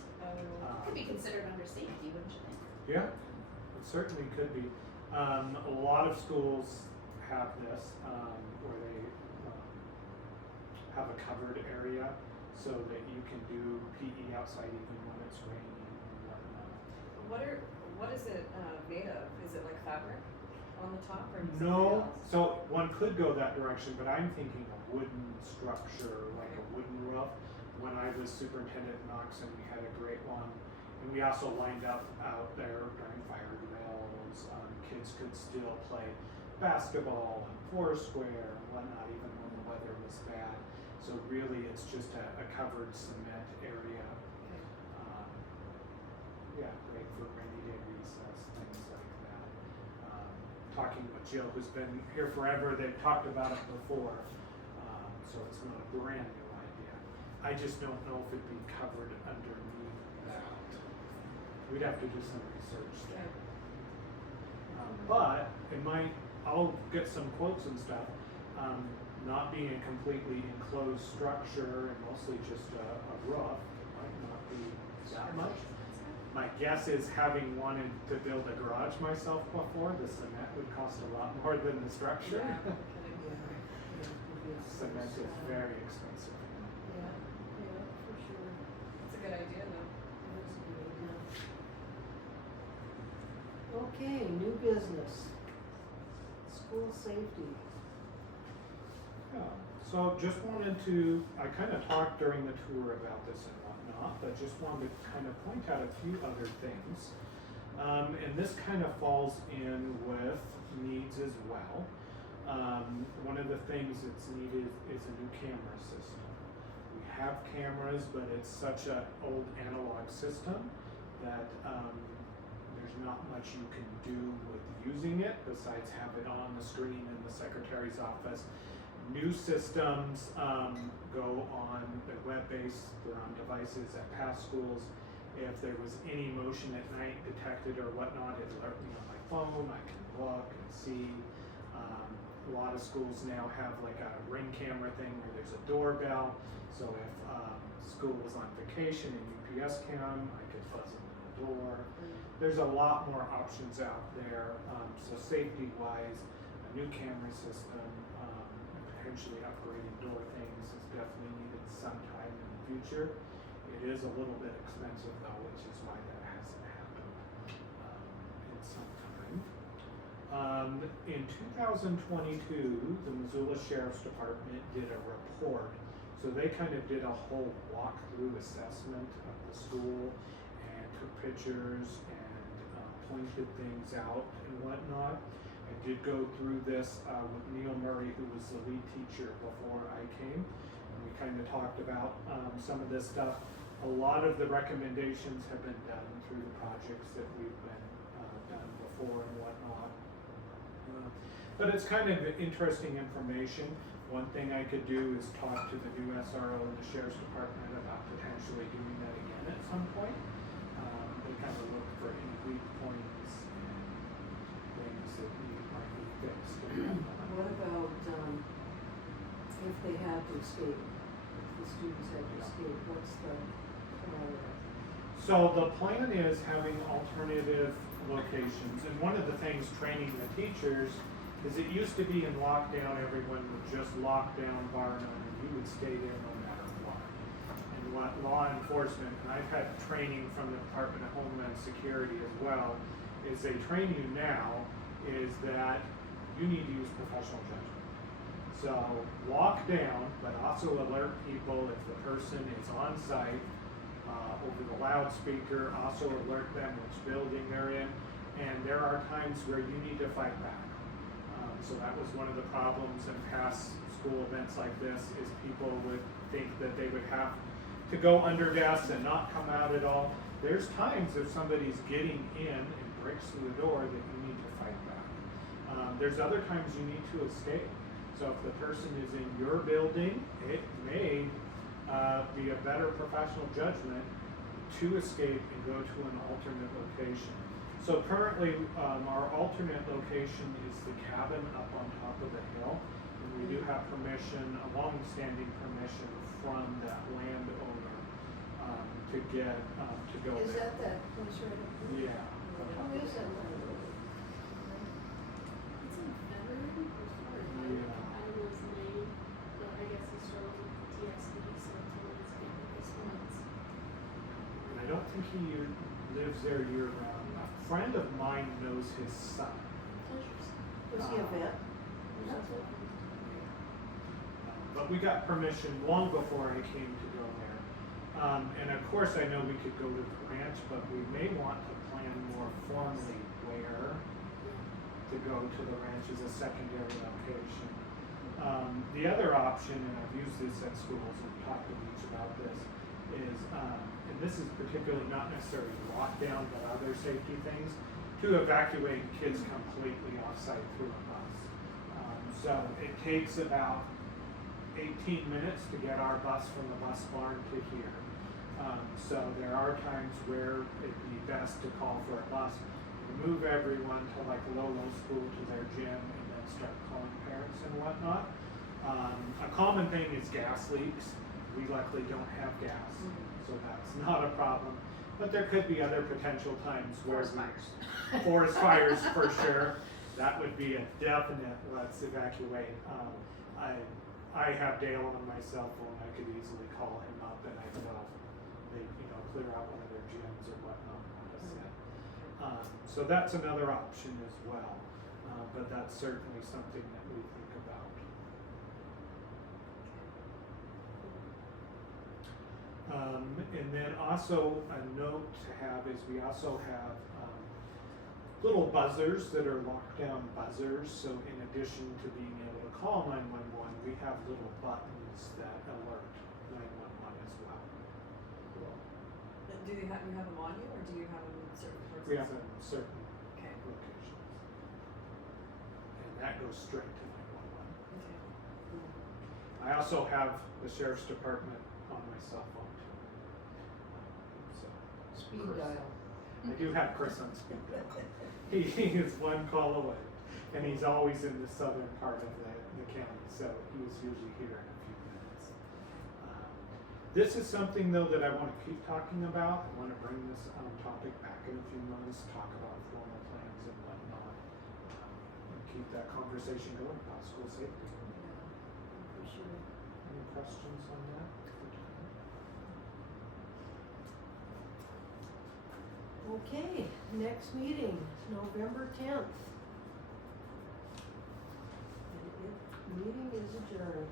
Could be considered under safety, wouldn't you think? Yeah, it certainly could be. A lot of schools have this, where they have a covered area so that you can do PE outside even when it's raining and whatnot. What is it made of? Is it like fabric on the top or something No, else? so one could go that direction, but I'm thinking a wooden structure, like a wooden roof. When I was superintendent in Knoxon, we had a great one, and we also lined up out there during fire drills. Kids could still play basketball and foursquare and whatnot, even when the weather was bad. So really, it's just a covered cement area. Yeah, great for rainy day reading. access, things like that. Talking with Jill, who's been here forever, they've talked about it before, so it's not a brand new idea. I just don't know if it'd be covered underneath that. We'd have to do some research there. But it might, I'll get some quotes and stuff. Not being a completely enclosed structure and mostly just a roof, it might not be that much. My guess is, having wanted to build a garage myself before, the cement would cost a lot more than the structure. Yeah, no kidding. Cement is very expensive. Yeah, for sure. It's a good idea though. That is a good idea. Okay, new business. School safety. Yeah, so just wanted to, I kind of talked during the tour about this and whatnot, but just wanted to kind of point out a few other things. And this kind of falls in with needs as well. One of the things that's needed is a new camera system. We have cameras, but it's such an old analog system that there's not much you can do with using it besides have it on the screen in the secretary's office. New systems go on, they're web-based, they're on devices at past schools. If there was any motion at night detected or whatnot, it'd alert me on my phone, I can look and see. A lot of schools now have like a ring camera thing where there's a doorbell, so if school was on vacation and UPS came, I could buzz them in the door. There's a lot more options out there, so safety-wise, a new camera system, potentially upgrading door things is definitely needed sometime in the future. It is a little bit expensive though, which is why that hasn't happened in some time. In 2022, the Missoula Sheriff's Department did a report. So they kind of did a whole walkthrough assessment of the school and took pictures and pointed things out and whatnot. I did go through this with Neil Murray, who was the lead teacher before I came, and we kind of talked about some of this stuff. A lot of the recommendations have been done through the projects that we've been done before and whatnot. But it's kind of interesting information. One thing I could do is talk to the new SRO in the Sheriff's Department about potentially doing that again at some point. They kind of look for any weak points and things that might be fixed. What about, if they had to escape, if the students had to escape, what's the plan there? So the plan is having alternative locations, and one of the things training the teachers is it used to be in lockdown, everyone would just lock down, bar none, and you would stay there no matter what. And what law enforcement, and I've had training from the Department of Homeland Security as well, is they train you now is that you need to use professional judgment. So lock down, but also alert people if the person is on site over the loudspeaker, also alert them which building they're in, and there are times where you need to fight back. So that was one of the problems in past school events like this, is people would think that they would have to go under desks and not come out at all. There's times if somebody's getting in and breaks through the door that you need to fight back. There's other times you need to escape. So if the person is in your building, it may be a better professional judgment to escape and go to an alternate location. So currently, our alternate location is the cabin up on top of the hill, and we do have permission, a long-standing permission from that landowner to get to go Is there. that place right up there? Yeah. Who is that landowner? It's in February or Florida. Yeah. I don't know his name, but I guess he struggles with PTSD, so until he's getting his months. And I don't think he lives there year-round. A friend of mine knows his son. Was he a vet? But we got permission long before I came to go there. And of course, I know we could go to the ranch, but we may want to plan more formally where to go to the ranch as a secondary location. The other option, and I've used this at schools and talked to each about this, is, and this is particularly not necessarily lockdown, but other safety things, to evacuate kids completely off-site through a bus. So it takes about 18 minutes to get our bus from the bus barn to here. So there are times where it'd be best to call for a bus, move everyone to like Lolo School to their gym, and then start calling parents and whatnot. A common thing is gas leaks. We luckily don't have gas, so that's not a problem. But there could be other potential times where forest fires for sure. That would be a definite let's evacuate. I have Dale on my cell phone. I could easily call him up, and I know they clear out one of their gyms or whatnot. So that's another option as well, but that's certainly something that we think about. And then also a note to have is we also have little buzzers that are lockdown buzzers. So in addition to being able to call 911, we have little buttons that alert 911 as well. Do you have them on you, or do you have them in certain parts? We have them in certain Okay. locations. And that goes straight to 911. Okay. I also have the sheriff's department on my cell phone too. So Speed Chris. dial. I do have Chris on speed dial. He is one call away, and he's always in the southern part of the county, so he was usually here in a few minutes. This is something though that I want to keep talking about. I want to bring this topic back in a few months, talk about formal plans and whatnot, and keep that conversation going about school safety. For sure. Any questions on that? Okay, next meeting, November 10th. Meeting is adjourned.